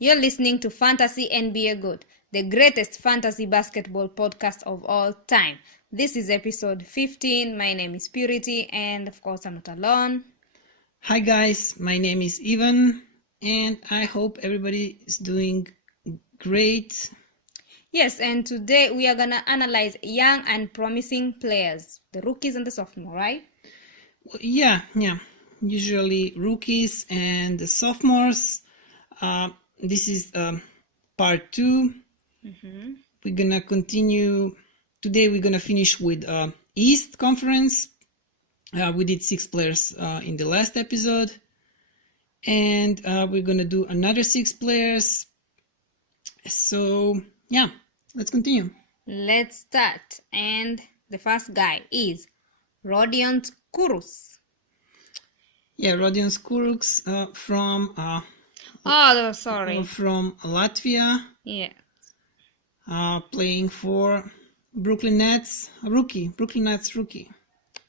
You're listening to Fantasy NBA Good, the greatest fantasy basketball podcast of all time. This is episode 15. My name is Purity, and of course, I'm not alone. Hi guys, my name is Ivan, and I hope everybody is doing great. Yes, and today we are going to analyze young and promising players, the rookies and the sophomore, right? Yeah. Usually rookies and the sophomores. This is part 2. We're gonna continue. Today we're gonna finish with East Conference. We did 6 players in the last episode, and we're gonna do another 6 players. So yeah, let's continue. Let's start. And the first guy is Rodion Kurucs. Yeah, Rodion Kurucs from from Latvia. Yeah. Playing for Brooklyn Nets rookie.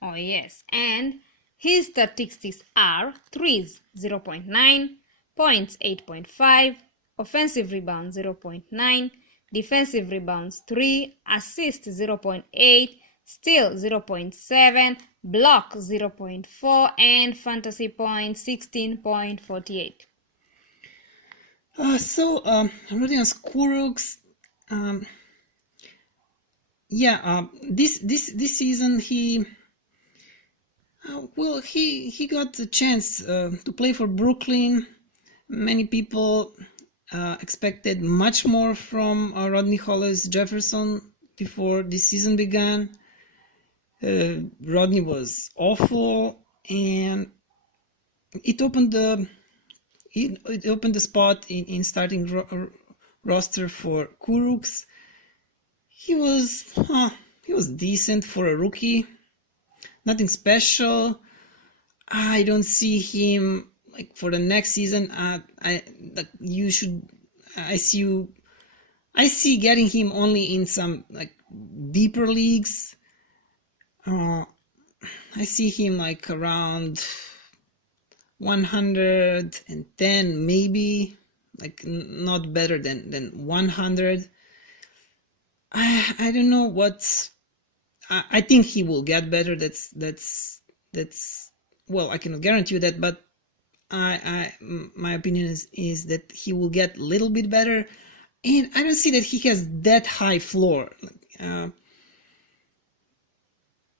Oh yes, and his statistics are threes 0.9, points 8.5, offensive rebounds 0.9, defensive rebounds 3, assists 0.8, steal 0.7, block 0.4, and fantasy points 16.48. Rodion Kurucs, this season he got the chance to play for Brooklyn. Many people expected much more from Rodney Hollis Jefferson before this season began. Rodney was awful, and it opened the spot in starting roster for Kurucs. He was decent for a rookie. Nothing special. I don't see him like for the next season. I see getting him only in some like deeper leagues. I see him like around 110 maybe, like not better than 100. I don't know what. I think he will get better. That's well, I cannot guarantee you that, but my opinion is that he will get a little bit better, and I don't see that he has that high floor.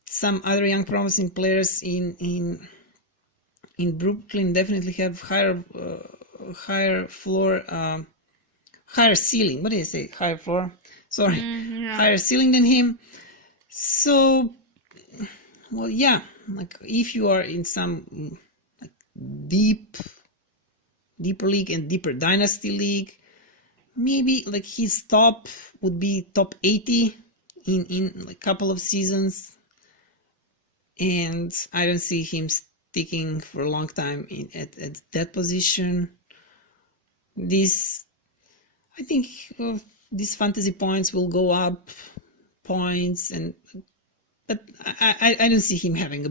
Some other young promising players in Brooklyn definitely have higher floor, higher ceiling. What did I say? Higher floor. Sorry, higher ceiling than him. So, well, yeah, like if you are in some like deeper league and deeper dynasty league, maybe like his top would be top 80 in like a couple of seasons, and I don't see him sticking for a long time at that position. I think these fantasy points will go up points, but I don't see him having a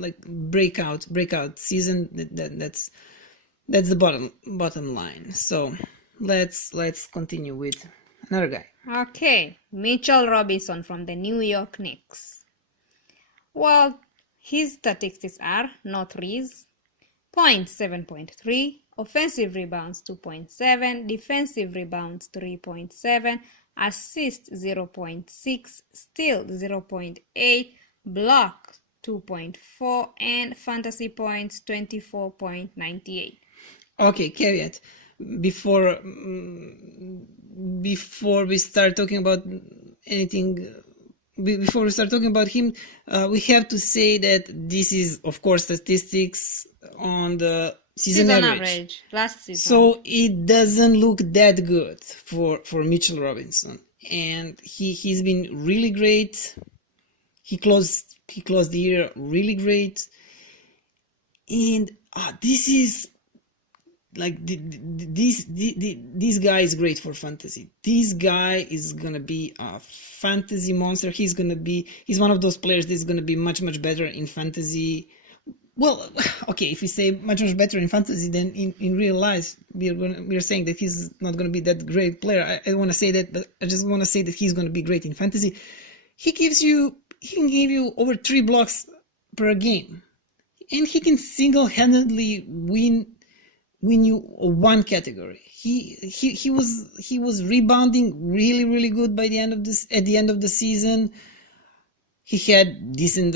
like breakout season. That's the bottom line. So let's continue with another guy. Okay, Mitchell Robinson from the New York Knicks. Well, his statistics are no threes, points 7.3, offensive rebounds 2.7, defensive rebounds 3.7, assist 0.6, steal 0.8, block 2.4, and fantasy points 24.98. Okay, caveat. Before we start talking about anything, before we start talking about him, we have to say that this is, of course, statistics on the season average. Last season. So it doesn't look that good for Mitchell Robinson, and he's been really great. He closed the year really great, and this is like this guy is great for fantasy. This guy is gonna be a fantasy monster. He's one of those players that's gonna be much better in fantasy well, okay, if we say much better in fantasy than in real life, we're saying that he's not going to be that great player. I don't want to say that, but I just want to say that he's going to be great in fantasy. He can give you over 3 blocks per game, and he can single-handedly win you one category. He was rebounding really good by the end of this at the end of the season. He had decent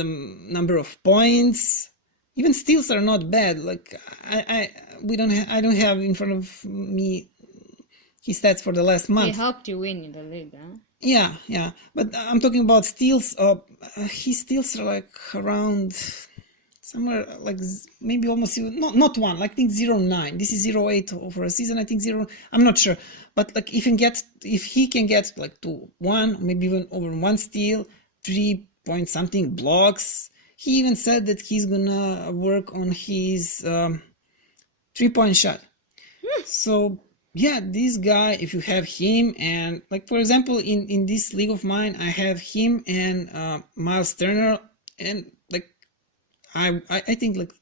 number of points. Even steals are not bad. Like I don't have in front of me his stats for the last month. He helped you win in the league, huh? Yeah. But I'm talking about steals. His steals are like around somewhere like maybe almost not one. Like I think 0.9. This is 0.8 for a season. I think 0. I'm not sure. But like if he can get like to 1, maybe even over 1 steal, 3 point something blocks. He even said that he's gonna work on his 3-point shot. So yeah, this guy, if you have him, and like for example in this league of mine, I have him and Miles Turner, and like I think like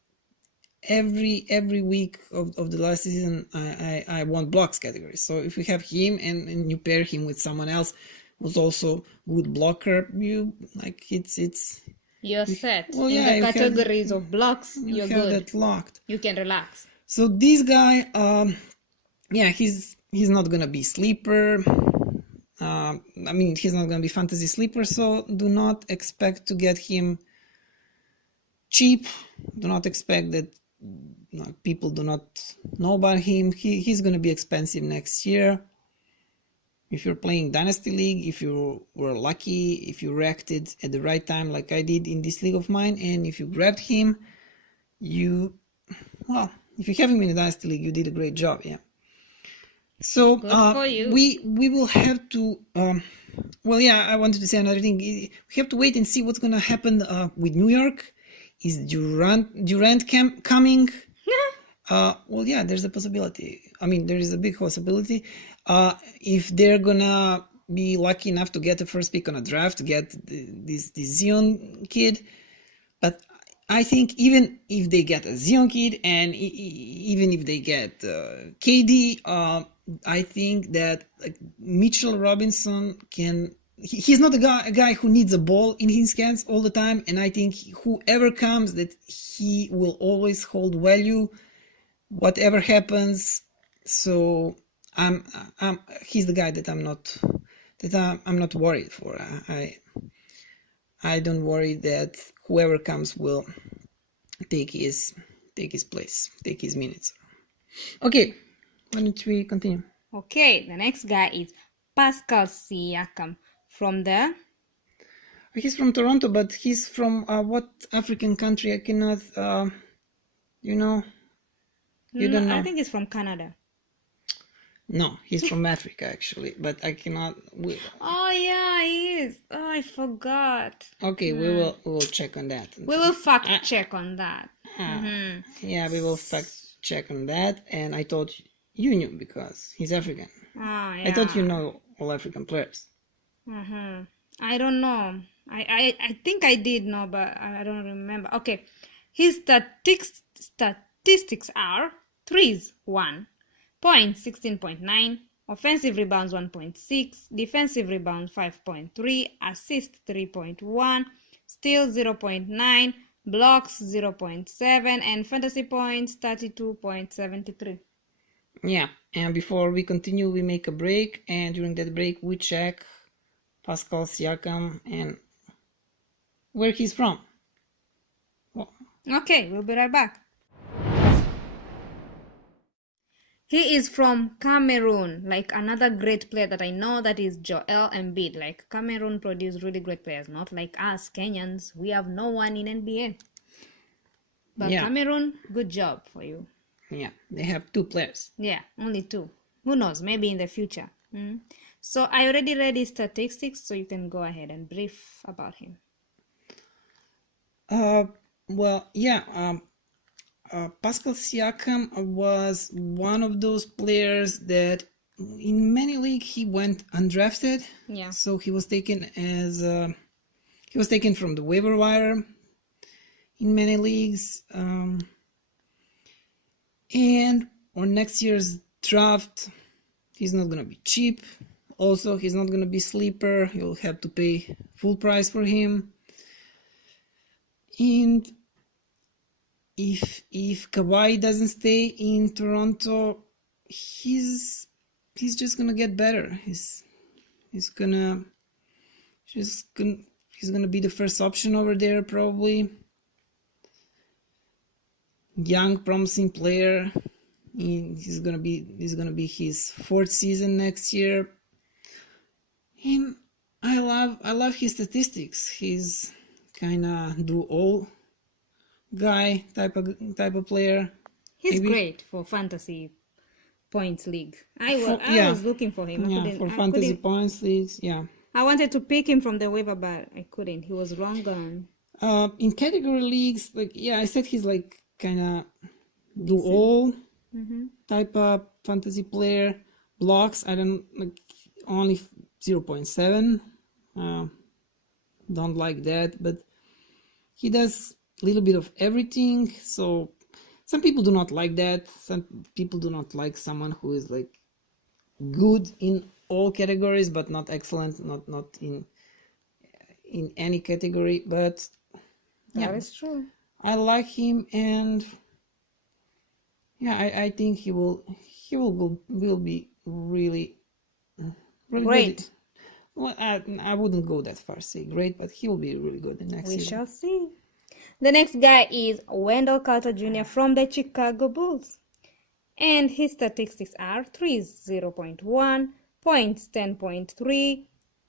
every week of the last season I won blocks category. So if you have him and you pair him with someone else who's also good blocker, you like it's You're set. Well, in yeah, the categories of blocks, you you're have good. that locked. You can relax. So this guy, yeah, he's not gonna be sleeper. I mean, he's not gonna be fantasy sleeper. So do not expect to get him cheap. Do not expect that people do not know about him. He's gonna be expensive next year. If you're playing Dynasty League, if you were lucky, if you reacted at the right time like I did in this league of mine, and if you grabbed him, if you have him in the Dynasty League, you did a great job, yeah. So Good for you. we will have to, I wanted to say another thing. We have to wait and see what's going to happen with New York. Is Durant coming? There's a possibility. I mean, there is a big possibility. If they're gonna be lucky enough to get the first pick on a draft, to get this Zion kid, but I think even if they get a Zion kid and even if they get KD, I think that Mitchell Robinson can. He's not a guy who needs a ball in his hands all the time, and I think whoever comes, that he will always hold value, whatever happens. So he's the guy that I'm not worried for. I don't worry that whoever comes will take his place, take his minutes. Okay, why don't we continue? Okay, the next guy is Pascal Siakam from the... He's from Toronto, but he's from what African country? I cannot, you don't know. I think he's from Canada. No, he's from Africa actually, but I cannot. Oh yeah, he is. Oh, I forgot. Okay, we will check on that. We will fact check on that. Yeah, we will fact check on that. And I thought you knew because he's African. Oh yeah. I thought you know all African players. I don't know. I think I did know, but I don't remember. Okay, his statistics are: threes 1, points 16.9, offensive rebounds 1.6, defensive rebounds 5.3, assists 3.1, steals 0.9, blocks 0.7, and fantasy points 32.73. Yeah, and before we continue, we make a break, and during that break, we check Pascal Siakam and where he's from. Okay, we'll be right back. He is from Cameroon, like another great player that I know, that is Joel Embiid. Like Cameroon produce really great players, not like us Kenyans. We have no one in NBA. But yeah. Cameroon, good job for you. Yeah, they have 2 players. Yeah, only 2. Who knows, maybe in the future. So I already read his statistics, so you can go ahead and brief about him. Pascal Siakam was one of those players that in many leagues he went undrafted. Yeah. So he was taken from the waiver wire. in many leagues. And on next year's draft, he's not gonna be cheap. Also, he's not gonna be sleeper. You'll have to pay full price for him. And if Kawhi doesn't stay in Toronto, he's just gonna get better. He's gonna be the first option over there probably. Young, promising player. He's gonna be his fourth season next year. And I love his statistics. He's kinda do all guy type of player. He's Maybe. great for fantasy points league. I Yeah. was looking for him. Yeah, for fantasy points leagues, yeah. I wanted to pick him from the waiver, but I couldn't. He was long gone. In category leagues, like I said, he's like kinda do all type of fantasy player. Blocks, I don't like, only 0.7. Don't like that, but he does a little bit of everything. So some people do not like that. Some people do not like someone who is like good in all categories but not excellent, not in any category. But That is true. I like him, and yeah, I think he will be really Great. good. Well, I wouldn't go that far, say great, but he will be really good in next We season. shall see. The next guy is Wendell Carter Jr. from the Chicago Bulls. And his statistics are threes 0.1, points 10.3,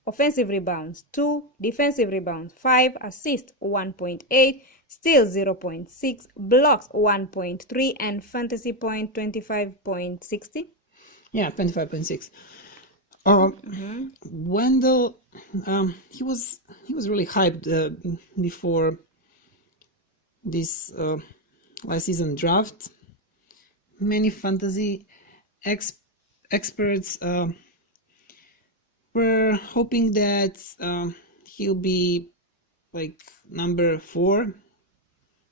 offensive rebounds 2, defensive rebounds 5, assists 1.8, steals 0.6, blocks 1.3, and fantasy point 25.60. Yeah, 25.6. Wendell, he was really hyped before this last season draft. Many fantasy experts were hoping that he'll be like number 4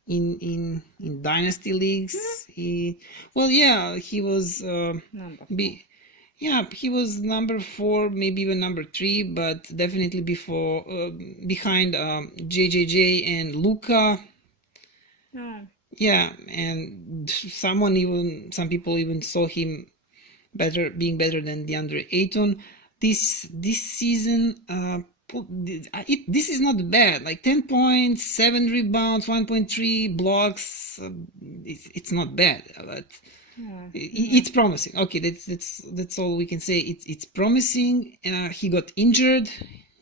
in dynasty leagues. He was Number he was number 4, maybe even number 3, but definitely behind JJJ and Luka. Oh. Yeah, and some people even saw him being better than DeAndre Ayton. This season, this is not bad. Like 10 points, 7 rebounds, 1.3 blocks. It's not bad, but it's promising. Okay, that's all we can say. It's promising. He got injured.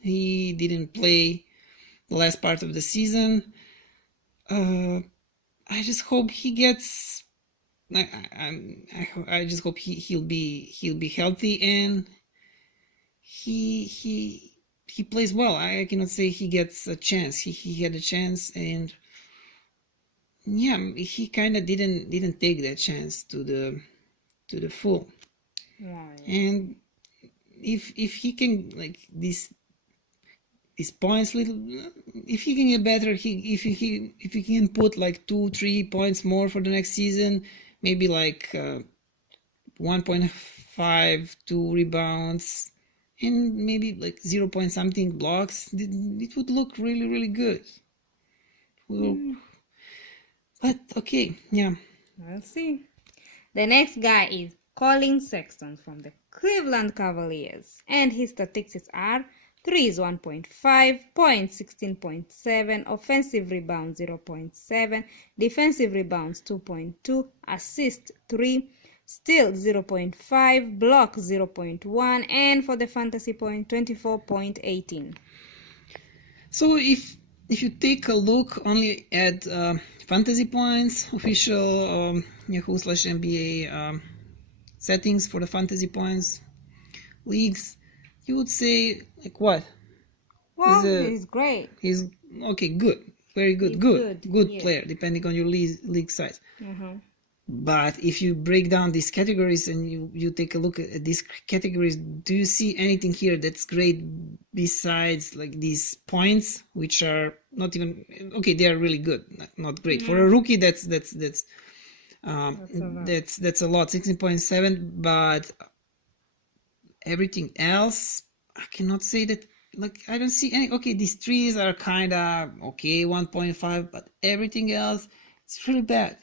He didn't play the last part of the season. I just hope he gets. I just hope he'll be healthy and he plays well. I cannot say he gets a chance. He had a chance, and yeah, he kind of didn't take that chance to the full. Right. And if he can, like, these points little, if he can get better, if he can put like 2-3 points more for the next season, maybe like 1.5, 2 rebounds, and maybe like 0 point something blocks, it would look really, really good. But okay, yeah. We'll see. The next guy is Colin Sexton from the Cleveland Cavaliers, and his statistics are threes 1.5, points 16.7, offensive rebounds 0.7, defensive rebounds 2.2, assist 3, steal 0.5, block 0.1, and for the fantasy point 24.18. So if you take a look only at fantasy points, official Yahoo/NBA settings for the fantasy points leagues, you would say like what? Well, he's great. He's okay, good, very good, He's good good, yeah. player, depending on your league size. But if you break down these categories and you take a look at these categories, do you see anything here that's great besides like these points, which are not even okay? They are really good, not great for a rookie. That's a lot. that's a lot, 16.7. But everything else, I cannot say that. Like I don't see any. Okay, these trees are kind of okay, 1.5, but everything else, it's really bad.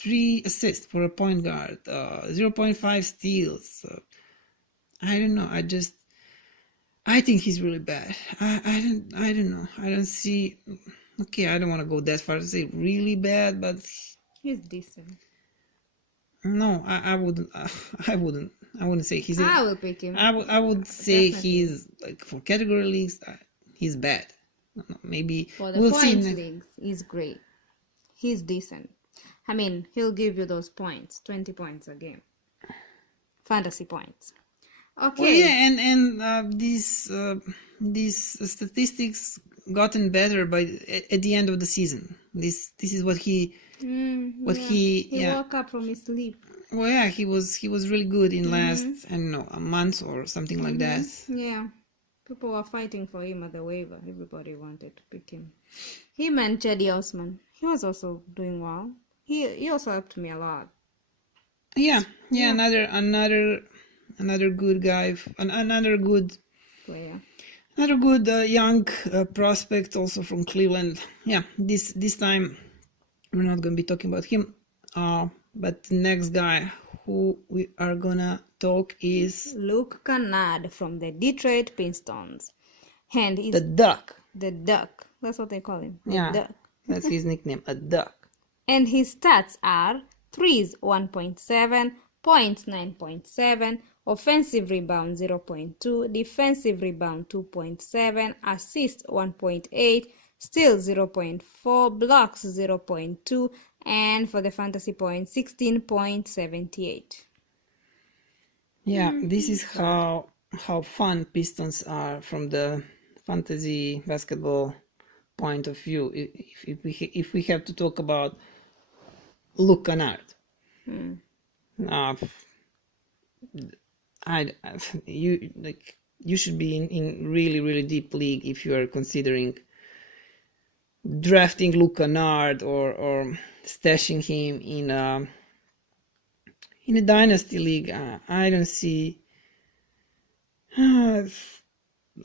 3 assists for a point guard, 0.5 steals. I don't know. I think he's really bad. I don't know. I don't see. Okay, I don't want to go that far to say really bad, but He's decent. no, I wouldn't. I wouldn't say he's. I will pick him. I would say Definitely. he's like for category leagues. He's bad. Maybe For the we'll points see. leagues, he's great. He's decent. I mean, he'll give you those points, 20 points a game. Fantasy points. Okay. Well, yeah, and these statistics gotten better at the end of the season. This is what he He yeah. woke up from his sleep. Well, yeah, he was really good in last I don't know a month or something like that. Yeah. People were fighting for him at the waiver. Everybody wanted to pick him. Him and Cedi Osman. He was also doing well. He also helped me a lot. Yeah, another good guy, another good Player. young prospect also from Cleveland. Yeah, this time we're not gonna be talking about him. But the next guy who we are gonna talk is Luke Kennard from the Detroit Pistons. And he's the Duck. the Duck. That's what they call him. The Yeah, Duck. that's his nickname, a Duck. And his stats are threes 1.7, points 9.7, offensive rebound 0.2, defensive rebound 2.7, assist 1.8, steals 0.4, blocks 0.2, and for the fantasy points 16.78. Yeah, this is how fun Pistons are from the fantasy basketball point of view. If we have to talk about Luke Kennard, you should be in really deep league if you are considering drafting Luke Kennard or stashing him in a dynasty league. I don't see.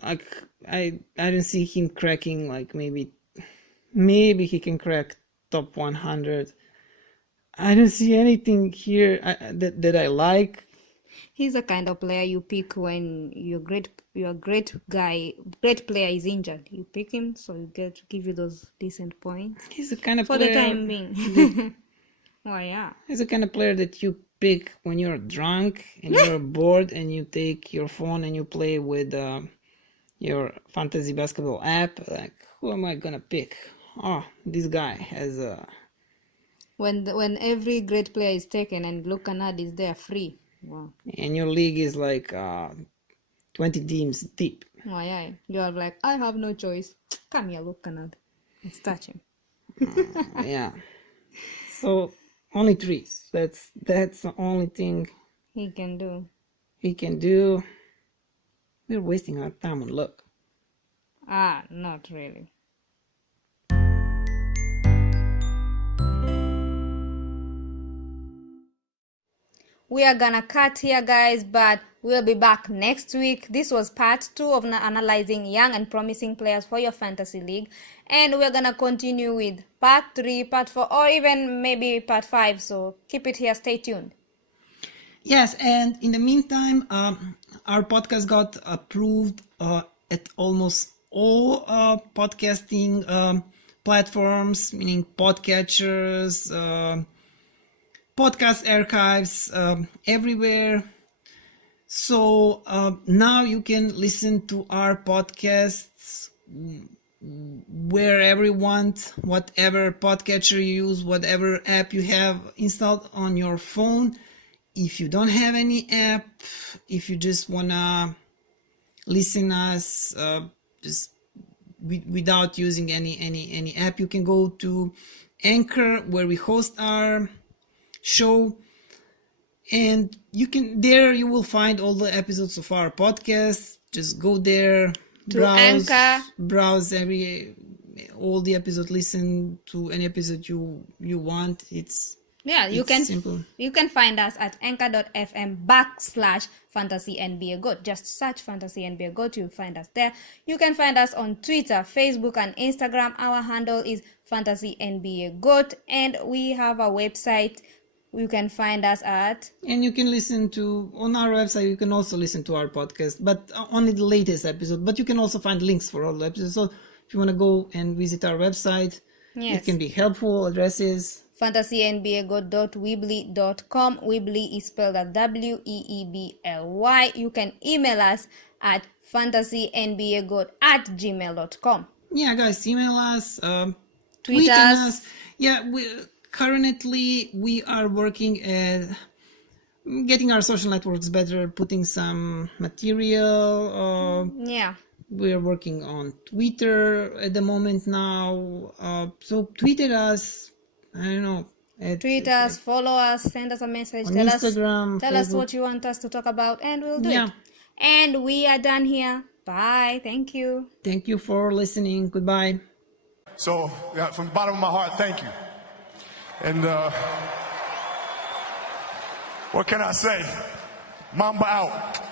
Like I don't see him cracking. Like maybe he can crack top 100. I don't see anything here that I like. He's the kind of player you pick when your great player is injured. You pick him so you get to give you those decent points He's the kind of for player. the time being. Oh yeah. He's the kind of player that you pick when you're drunk and you're bored and you take your phone and you play with your fantasy basketball app. Like, who am I gonna pick? Oh, this guy has a. When every great player is taken and Luke Kennard is there free. Wow. And your league is like 20 teams deep. Oh yeah. You are like, I have no choice. Come here, Luke Kennard. Let's touch him. Yeah. So only threes. That's the only thing He can do. he can do. We're wasting our time on Luck. Not really. We are gonna cut here, guys, but we'll be back next week. This was part 2 of analyzing young and promising players for your fantasy league, and we're gonna continue with part 3, part 4, or even maybe part 5. So keep it here, stay tuned. Yes, and in the meantime, our podcast got approved at almost all podcasting platforms, meaning podcatchers, podcast archives, everywhere. So now you can listen to our podcasts wherever you want, whatever podcatcher you use, whatever app you have installed on your phone. If you don't have any app, if you just wanna listen us just without using any app, you can go to Anchor, where we host our show. And you will find all the episodes of our podcast. Just go there, Anchor. browse all the episodes, listen to any episode you want. It's simple. You can find us at anchor.fm/Fantasy NBA Goat. Just search Fantasy NBA Goat, you'll find us there. You can find us on Twitter, Facebook, and Instagram. Our handle is Fantasy NBA Goat, and we have a website. You can find us at, and you can listen to on our website. You can also listen to our podcast, but only the latest episode. But you can also find links for all the episodes. So if you want to go and visit our website, it can be helpful. Addresses: fantasynbagoat.weebly.com. Weebly is spelled as WEEBLY. You can email us at fantasynbagoat@gmail.com. Yeah, guys, email us, tweet us. Yeah, currently we are working at getting our social networks better, putting some material. We are working on Twitter at the moment now. So tweet at us. I don't know. Tweet us, follow us, send us a message. On tell Instagram, us what you want us to talk about, and we'll do it. And we are done here. Bye. Thank you. Thank you for listening. Goodbye. So, from the bottom of my heart, thank you. And what can I say? Mamba out.